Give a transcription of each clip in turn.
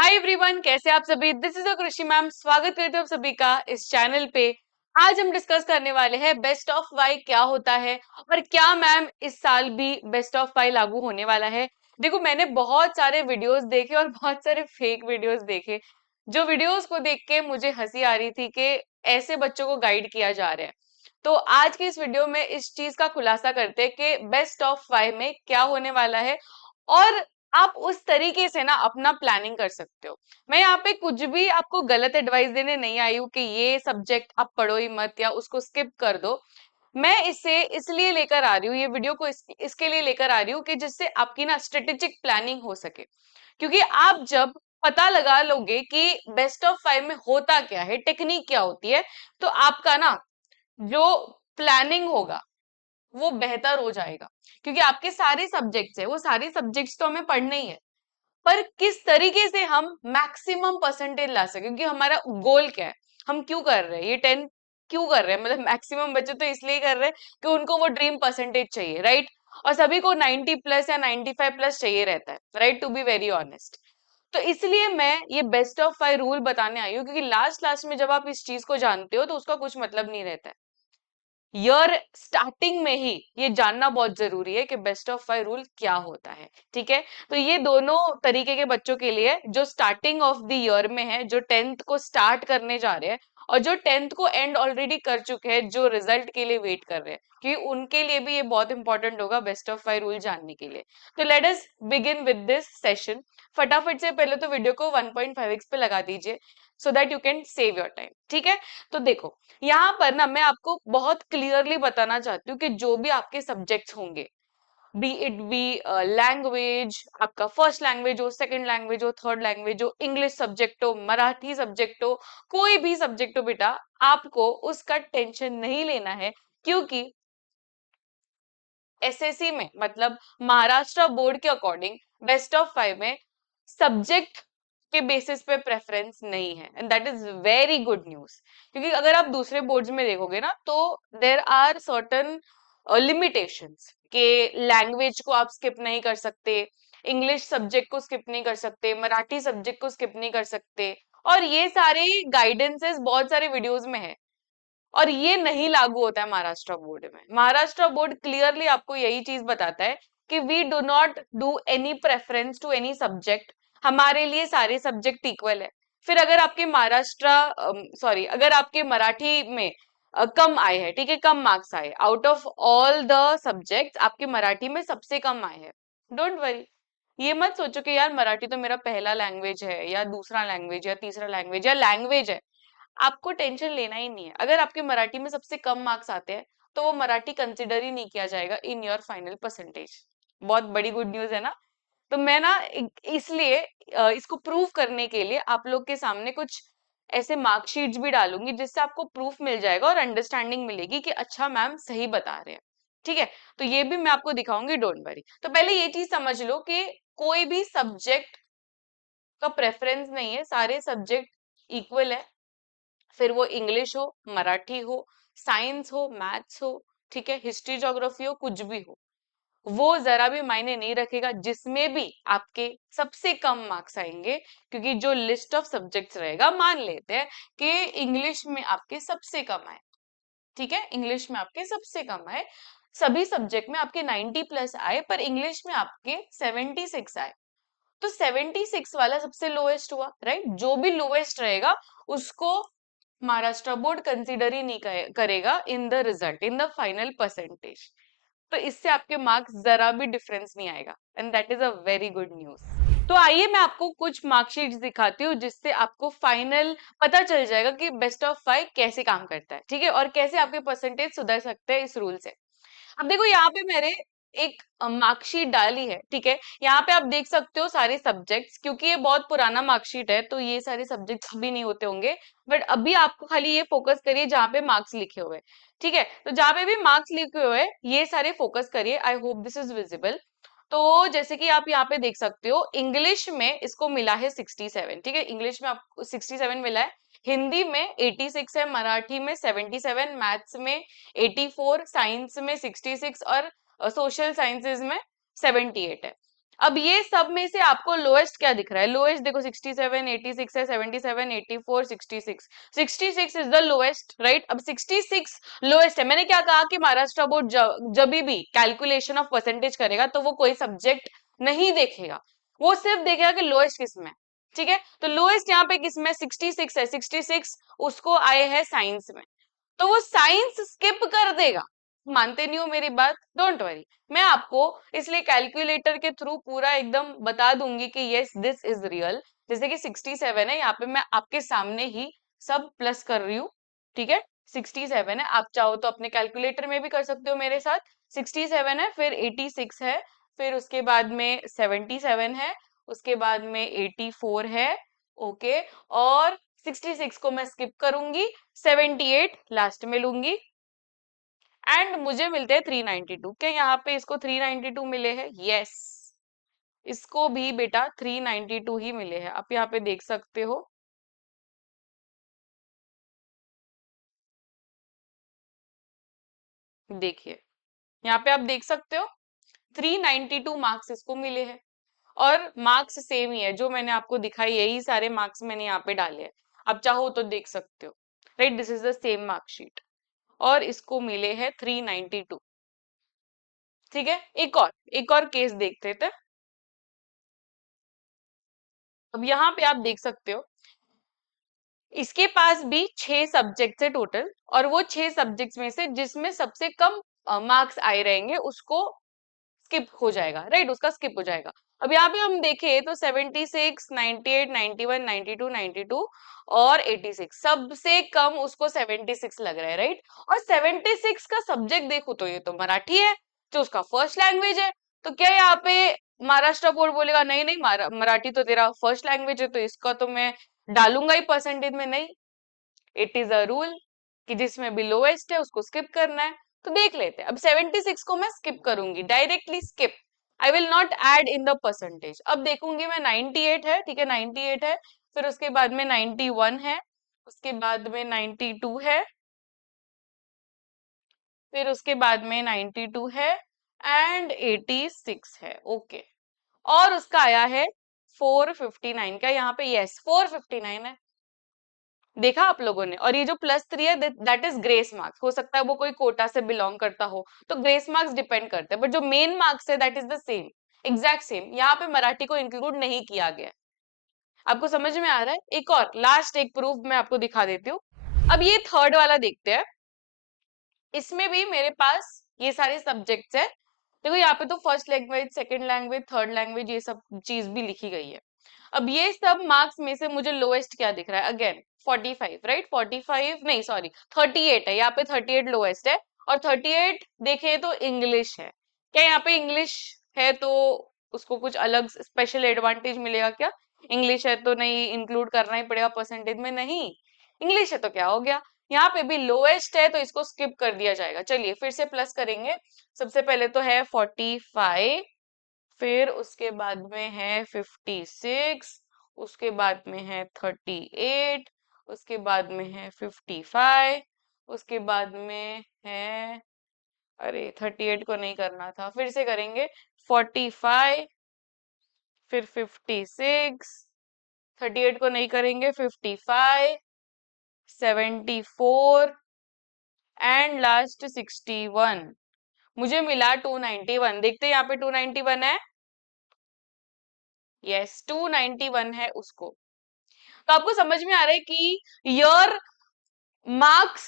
Hi everyone, कैसे आप सभी। दिस इज कृषि मैम, स्वागत करते हैं आप सभी का इस चैनल पे। आज हम डिस्कस करने वाले हैं बेस्ट ऑफ वाई क्या होता है और क्या मैम इस साल भी बेस्ट ऑफ वाई लागू होने वाला है। देखो, मैंने बहुत सारे वीडियोस देखे और बहुत सारे फेक वीडियोस देखे, जो वीडियोस को देख के मुझे हंसी आ रही थी कि ऐसे बच्चों को गाइड किया जा रहा है। तो आज की इस वीडियो में इस चीज का खुलासा करते हैं कि बेस्ट ऑफ वाई में क्या होने वाला है और आप उस तरीके से ना अपना प्लानिंग कर सकते हो। मैं यहाँ पे कुछ भी आपको गलत एडवाइस देने नहीं आई हूँ कि ये सब्जेक्ट आप पढ़ो ही मत या उसको स्किप कर दो। मैं इसे इसलिए लेकर आ रही हूँ, ये वीडियो को इसके लिए लेकर आ रही हूँ कि जिससे आपकी ना स्ट्रेटेजिक प्लानिंग हो सके। क्योंकि आप जब पता लगा लोगे कि बेस्ट ऑफ फाइव में होता क्या है, टेक्निक क्या होती है, तो आपका ना जो प्लानिंग होगा वो बेहतर हो जाएगा। क्योंकि आपके सारे सब्जेक्ट्स है, वो सारे सब्जेक्ट्स तो हमें पढ़ने ही है, पर किस तरीके से हम मैक्सिमम परसेंटेज ला सके, क्योंकि हमारा गोल क्या है, हम क्यों कर रहे हैं ये 10, क्यों कर रहे हैं, मतलब मैक्सिमम बच्चे तो इसलिए कर रहे हैं कि उनको वो ड्रीम परसेंटेज चाहिए, राइट। और सभी को 90 प्लस या 95 प्लस चाहिए रहता है, right, to be very honest. तो इसलिए मैं ये बेस्ट ऑफ फाइव रूल बताने आई हूँ, क्योंकि लास्ट लास्ट में जब आप इस चीज को जानते हो तो उसका कुछ मतलब नहीं रहता है। ईयर स्टार्टिंग में ही ये जानना बहुत जरूरी है कि बेस्ट ऑफ फाइव रूल क्या होता है। ठीक है, तो ये दोनों तरीके के बच्चों के लिए जो स्टार्टिंग ऑफ द ईयर में है, जो टेंथ को स्टार्ट करने जा रहे हैं और जो टेंथ को एंड ऑलरेडी कर चुके हैं, जो रिजल्ट के लिए वेट कर रहे हैं, क्योंकि उनके लिए भी ये बहुत इंपॉर्टेंट होगा बेस्ट ऑफ फाइव रूल जानने के लिए। तो let us begin with this session. फटाफट से पहले तो वीडियो को 1.5x पे लगा दीजिए, so that you can save your time. ठीक है, तो देखो, यहाँ पर ना मैं आपको बहुत क्लियरली बताना चाहती हूँ कि जो भी आपके सब्जेक्ट्स होंगे, बी इट बी लैंग्वेज, आपका फर्स्ट लैंग्वेज हो, सेकंड लैंग्वेज हो, थर्ड लैंग्वेज हो, इंग्लिश सब्जेक्ट हो, मराठी सब्जेक्ट हो, कोई भी सब्जेक्ट हो बेटा, आपको उसका टेंशन नहीं लेना है। क्योंकि एसएससी में, मतलब महाराष्ट्र बोर्ड के अकॉर्डिंग, बेस्ट ऑफ फाइव में सब्जेक्ट के बेसिस पे प्रेफरेंस नहीं है, and that is very good news. क्योंकि अगर आप दूसरे बोर्ड्स में देखोगे ना, तो देर आर सर्टन लिमिटेशंस के लैंग्वेज को आप स्किप नहीं कर सकते, इंग्लिश सब्जेक्ट को स्किप नहीं कर सकते, मराठी सब्जेक्ट को स्किप नहीं कर सकते, और ये सारे गाइडेंसेस बहुत सारे वीडियोस में है। और ये नहीं लागू होता है महाराष्ट्र बोर्ड में। महाराष्ट्र बोर्ड क्लियरली आपको यही चीज बताता है कि we do not do any preference to any subject, हमारे लिए सारे सब्जेक्ट इक्वल है। फिर अगर आपके महाराष्ट्र, सॉरी, अगर आपके मराठी में कम आए हैं, ठीक है, कम मार्क्स आए, out of all the subjects आपके मराठी में सबसे कम आए हैं, डोंट वरी। ये मत सोचो कि यार मराठी तो मेरा पहला लैंग्वेज है या दूसरा लैंग्वेज या तीसरा लैंग्वेज या लैंग्वेज है, आपको टेंशन लेना ही नहीं है। अगर आपके मराठी में सबसे कम मार्क्स आते हैं तो वो मराठी कंसिडर ही नहीं किया जाएगा इन योर फाइनल परसेंटेज। बहुत बड़ी गुड न्यूज है ना। तो मैं ना इसलिए इसको प्रूव करने के लिए आप लोग के सामने कुछ ऐसे मार्कशीट्स भी डालूंगी, जिससे आपको प्रूफ मिल जाएगा और अंडरस्टैंडिंग मिलेगी कि अच्छा मैम सही बता रहे हैं। ठीक है, तो ये भी मैं आपको दिखाऊंगी, डोंट वरी। तो पहले ये चीज समझ लो कि कोई भी सब्जेक्ट का प्रेफरेंस नहीं है, सारे सब्जेक्ट इक्वल है। फिर वो इंग्लिश हो, मराठी हो, साइंस हो, मैथ्स हो, ठीक है, हिस्ट्री ज्योग्राफी हो, कुछ भी हो, वो जरा भी मायने नहीं रखेगा जिसमें भी आपके सबसे कम मार्क्स आएंगे। क्योंकि जो लिस्ट ऑफ सब्जेक्ट्स रहेगा, मान लेते हैं कि इंग्लिश में आपके सबसे कम आए, ठीक है, इंग्लिश में आपके सबसे कम आए, सभी सब्जेक्ट में आपके 90 प्लस आए, पर इंग्लिश में आपके 76 आए, तो 76 वाला सबसे लोएस्ट हुआ, राइट। जो भी लोएस्ट रहेगा उसको महाराष्ट्र बोर्ड कंसीडर ही नहीं करेगा in the result, in the final percentage. तो इससे आपके मार्क्स जरा भी डिफरेंस नहीं आएगा, and that is a very good news. तो आइए मैं आपको कुछ मार्कशीट दिखाती हूँ, जिससे आपको फाइनल पता चल जाएगा कि बेस्ट ऑफ फाइव कैसे काम करता है, ठीक है, और कैसे आपके परसेंटेज सुधर सकते हैं इस रूल से। अब देखो, यहाँ पे मैंने एक मार्कशीट डाली है, ठीक है। यहाँ पे आप देख सकते हो सारे सब्जेक्ट्स, क्योंकि ये बहुत पुराना मार्कशीट है तो ये सारे सब्जेक्ट्स अभी नहीं होते होंगे, बट अभी आपको खाली ये फोकस करिए जहाँ पे मार्क्स लिखे हुए हैं, ठीक है। तो जहाँ पे भी मार्क्स लिखे हुए हैं ये सारे फोकस करिए। I hope this is visible. तो जैसे कि आप यहाँ पे देख सकते हो, इंग्लिश में इसको मिला है 67, ठीक है, इंग्लिश में आपको 67 मिला है, हिंदी में 86 है, मराठी में 77, मैथ्स में 84, साइंस में 66 और सोशल साइंसेज में 78 है। अब ये सब में से आपको लोएस्ट क्या दिख रहा है? लोएस्ट देखो 67, 86 है, 77, 84, 66। 66 इज द लोएस्ट, राइट? अब 66 लोएस्ट है। मैंने क्या कहा कि महाराष्ट्र बोर्ड जब भी कैलकुलेशन ऑफ परसेंटेज करेगा तो वो कोई सब्जेक्ट नहीं देखेगा, वो सिर्फ देखेगा कि लोएस्ट किसमें है। ठीक है, तो लोएस्ट यहाँ पे किसमें 66 है, 66 उसको आए हैं साइंस में, तो वो साइंस स्किप कर देगा। मानते नहीं हो मेरी बात, डोंट वरी, मैं आपको इसलिए कैलकुलेटर के थ्रू पूरा एकदम बता दूंगी कि यस दिस इज रियल। जैसे कि 67 है, यहाँ पे मैं आपके सामने ही सब प्लस कर रही हूँ। ठीक है, 67 है, आप चाहो तो अपने कैलकुलेटर में भी कर सकते हो मेरे साथ। 67 है, फिर 86 है, फिर उसके बाद में 77 है, उसके बाद में 84 है। ओके, और 66 को मैं स्किप करूंगी, 78 लास्ट में लूंगी, एंड मुझे मिलते हैं 392। क्या यहाँ पे इसको 392 मिले हैं? यस, इसको भी बेटा 392 ही मिले हैं, आप यहाँ पे देख सकते हो। देखिए, यहाँ पे आप देख सकते हो 392 मार्क्स इसको मिले हैं, और मार्क्स सेम ही है जो मैंने आपको दिखाई, यही सारे मार्क्स मैंने यहाँ पे डाले हैं, आप चाहो तो देख सकते हो, right? This is the same marksheet, और इसको मिले हैं 392। ठीक है, एक और केस देखते थे। अब यहाँ पे आप देख सकते हो, इसके पास भी 6 सब्जेक्ट्स है टोटल, और वो 6 सब्जेक्ट्स में से जिसमें सबसे कम मार्क्स आए रहेंगे उसको स्किप हो जाएगा, राइट? उसका स्किप हो जाएगा। अब यहाँ पे हम देखें तो 76, 98, 91, 92, 92 और 86, सबसे कम उसको 76 लग रहा है, राइट? और 76 का सब्जेक्ट देखो तो ये तो मराठी है, जो उसका फर्स्ट लैंग्वेज है। तो क्या यहाँ पे महाराष्ट्र बोर्ड बोलेगा नहीं नहीं मराठी तो तेरा फर्स्ट लैंग्वेज है, तो इसका तो मैं डालूंगा ही परसेंटेज में? नहीं, इट इज अ रूल कि जिसमें भी लोएस्ट है उसको स्किप करना है। तो देख लेते हैं, अब 76 को मैं स्किप करूंगी, directly skip, I will not add in the percentage. अब देखूंगी मैं 98 है, ठीक है 98 है, फिर उसके बाद में 91 है, उसके बाद में 92 है, फिर उसके बाद में 92 है, एंड 86 है। ओके, और उसका आया है 459। क्या यहाँ पे? यस, 459 है। देखा आप लोगों ने? और ये जो +3 है दैट इज ग्रेस मार्क्स, हो सकता है वो कोई कोटा से बिलोंग करता हो, तो ग्रेस मार्क्स डिपेंड करते हैं, बट जो मेन मार्क्स है that is the same, exact same. यहाँ पे मराठी को इंक्लूड नहीं किया गया है। आपको समझ में आ रहा है? एक और लास्ट एक प्रूफ मैं आपको दिखा देती हूँ। अब ये थर्ड वाला देखते हैं, इसमें भी मेरे पास ये सारे सब्जेक्ट्स है। देखो यहाँ पे तो first language, second language, third language, ये सब चीज भी लिखी गई है। अब ये सब मार्क्स में से मुझे लोएस्ट क्या दिख रहा है? Again 45, right? 45 नहीं, सॉरी 38 है, यहाँ पे 38 लोएस्ट है। और 38 देखे तो इंग्लिश है। क्या यहाँ पे इंग्लिश है तो उसको कुछ अलग स्पेशल एडवांटेज मिलेगा क्या? इंग्लिश है तो नहीं इंक्लूड करना ही पड़ेगा परसेंटेज में? नहीं, इंग्लिश है तो क्या हो गया, यहाँ पे भी लोएस्ट है तो इसको स्किप कर दिया जाएगा। चलिए फिर से प्लस करेंगे। सबसे पहले तो है 45, फिर उसके बाद में है 56, उसके बाद में है 38, उसके बाद में है 55, उसके बाद में है, अरे 38 को नहीं करना था, फिर से करेंगे। 45, फिर 56, 38 को नहीं करेंगे, 55, 74 एंड लास्ट 61। मुझे मिला 291। देखते हैं यहाँ पे 291 है। यस, 291 है उसको। तो आपको समझ में आ रहा है कि योर मार्क्स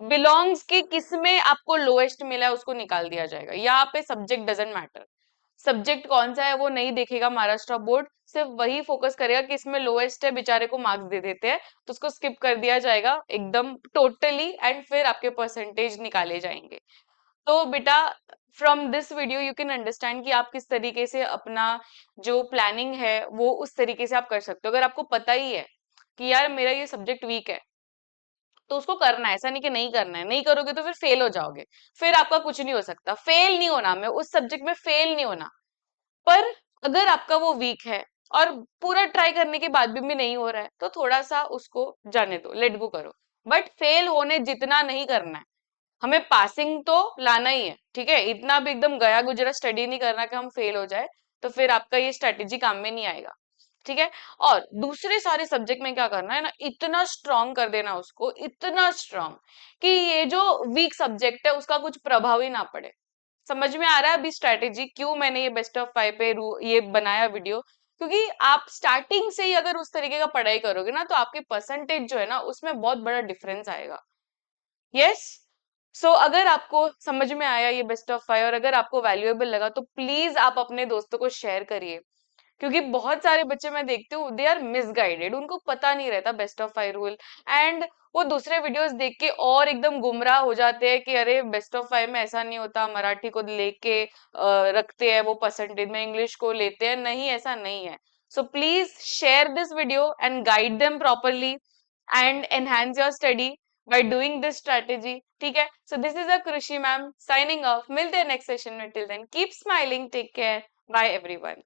बिलोंग्स की किस में आपको लोएस्ट मिला है उसको निकाल दिया जाएगा। यहाँ पे सब्जेक्ट डजेंट मैटर, सब्जेक्ट कौन सा है वो नहीं देखेगा महाराष्ट्र बोर्ड, सिर्फ वही फोकस करेगा कि इसमें लोएस्ट है, बेचारे को मार्क्स दे देते हैं तो उसको स्किप कर दिया जाएगा एकदम टोटली, एंड फिर आपके परसेंटेज निकाले जाएंगे। तो बेटा from this video you can understand कि आप किस तरीके से अपना जो प्लानिंग है वो उस तरीके से आप कर सकते हो। अगर आपको पता ही है कि यार मेरा ये सब्जेक्ट वीक है तो उसको करना है, ऐसा नहीं कि नहीं करना है, नहीं करोगे तो फिर फेल हो जाओगे, फिर आपका कुछ नहीं हो सकता। फेल नहीं होना, मैं उस सब्जेक्ट में फेल नहीं होना, पर अगर आपका वो वीक है और पूरा ट्राई करने के बाद भी नहीं हो रहा है तो थोड़ा सा उसको जाने दो, लेट गो करो, बट फेल होने जितना नहीं करना है। हमें पासिंग तो लाना ही है, ठीक है? इतना भी एकदम गया गुजरा स्टडी नहीं करना कि हम फेल हो जाए। तो फिर आपका ये स्ट्रेटेजी काम में नहीं आएगा। ठीक है। और दूसरे सारे सब्जेक्ट में क्या करना है ना, इतना स्ट्रांग कर देना उसको, इतना स्ट्रांग कि ये जो वीक सब्जेक्ट है उसका कुछ प्रभाव ही ना पड़े। समझ में आ रहा है अभी स्ट्रैटेजी क्यों मैंने ये बेस्ट ऑफ 5 पे ये बनाया वीडियो? क्योंकि आप स्टार्टिंग से ही अगर उस तरीके का पढ़ाई करोगे ना, तो आपके परसेंटेज जो है ना उसमें बहुत बड़ा डिफरेंस आएगा। यस। सो अगर आपको समझ में आया ये बेस्ट ऑफ 5 और अगर आपको वैल्यूएबल लगा, तो प्लीज आप अपने दोस्तों को शेयर करिए। क्योंकि बहुत सारे बच्चे मैं देखती हूँ, दे आर मिसगाइडेड, उनको पता नहीं रहता बेस्ट ऑफ 5 रूल, एंड वो दूसरे वीडियोस देख के और एकदम गुमराह हो जाते हैं कि अरे बेस्ट ऑफ 5 में ऐसा नहीं होता, मराठी को लेके रखते हैं वो परसेंटेज में, इंग्लिश को लेते हैं, नहीं ऐसा नहीं है। So please share this video and guide them properly and enhance your study by doing this strategy. ठीक है। So this is a Krushi ma'am signing off. मिलते हैं नेक्स्ट सेशन में। Till then keep smiling. Take care. Bye everyone.